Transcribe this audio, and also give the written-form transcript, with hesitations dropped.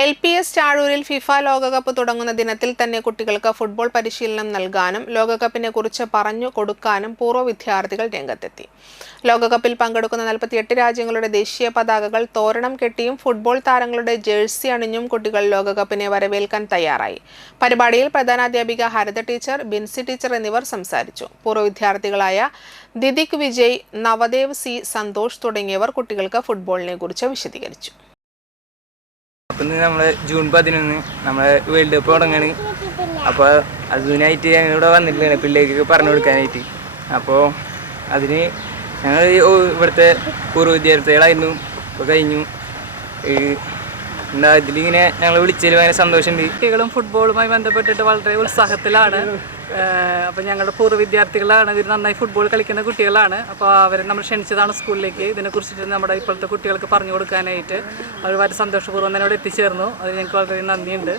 LPS ചാഴൂരിൽ FIFA ലോകകപ്പ് തുടങ്ങുന്ന ദിനത്തിൽ തന്നെ കുട്ടികൾക്ക് ഫുട്ബോൾ പരിശീലനം നൽകാനും ലോകകപ്പിനെ കുറിച്ച് പറഞ്ഞു കൊടുക്കാനും പൂർവ്വ വിദ്യാർത്ഥികൾ രംഗത്തെത്തി. ലോകകപ്പിൽ പങ്കെടുക്കുന്ന 48 രാജ്യങ്ങളുടെ ദേശീയ പതാകകൾ തോരണം കെട്ടിയും ഫുട്ബോൾ താരങ്ങളുടെ ജേഴ്സി അണിഞ്ഞും കുട്ടികൾ ലോകകപ്പിനെ വരവേൽക്കാൻ തയ്യാറായി. പരിപാടിയിൽ പ്രധാനാധ്യാപിക ഹരിത ടീച്ചർ, ബിൻസി ടീച്ചർ എന്നിവർ സംസാരിച്ചു. പൂർവ്വ വിദ്യാർത്ഥികളായ ദിദിക് വിജയ്, നവദേവ് സി, സന്തോഷ് തുടങ്ങിയവർ കുട്ടികൾക്ക് ഫുട്ബോളിനെ കുറിച്ച് വിശദീകരിച്ചു. അപ്പം നമ്മൾ ജൂൺ 11 നമ്മളെ വേൾഡ് കപ്പ് തുടങ്ങുകയാണ്. അപ്പോൾ അതിനായിട്ട് ഞങ്ങളിവിടെ വന്നിട്ടാണ് പിള്ളേർക്ക് പറഞ്ഞു കൊടുക്കാനായിട്ട്. അപ്പോൾ അതിന് ഞങ്ങൾ ഇവിടുത്തെ പൂർവ്വ വിദ്യാർത്ഥികളായിരുന്നു. ഇപ്പോൾ കഴിഞ്ഞു ഇതിലിങ്ങനെ ഞങ്ങൾ വിളിച്ചതിൽ ഭയങ്കര സന്തോഷമുണ്ട്. കുട്ടികളും ഫുട്ബോളുമായി ബന്ധപ്പെട്ടിട്ട് വളരെ ഉത്സാഹത്തിലാണ്. അപ്പോൾ ഞങ്ങളുടെ പൂർവ്വ വിദ്യാർത്ഥികളാണ്. ഇവർ നന്നായി ഫുട്ബോൾ കളിക്കുന്ന കുട്ടികളാണ്. അപ്പോൾ അവരെ നമ്മൾ ക്ഷണിച്ചതാണ് സ്കൂളിലേക്ക്. ഇതിനെക്കുറിച്ചിട്ട് നമ്മുടെ ഇപ്പോഴത്തെ കുട്ടികൾക്ക് പറഞ്ഞു കൊടുക്കാനായിട്ട്. അവർ വളരെ സന്തോഷപൂർവ്വം തന്നെ ഇവിടെ എത്തിച്ചേർന്നു. അത് ഞങ്ങൾക്ക് വളരെ നന്ദിയുണ്ട്.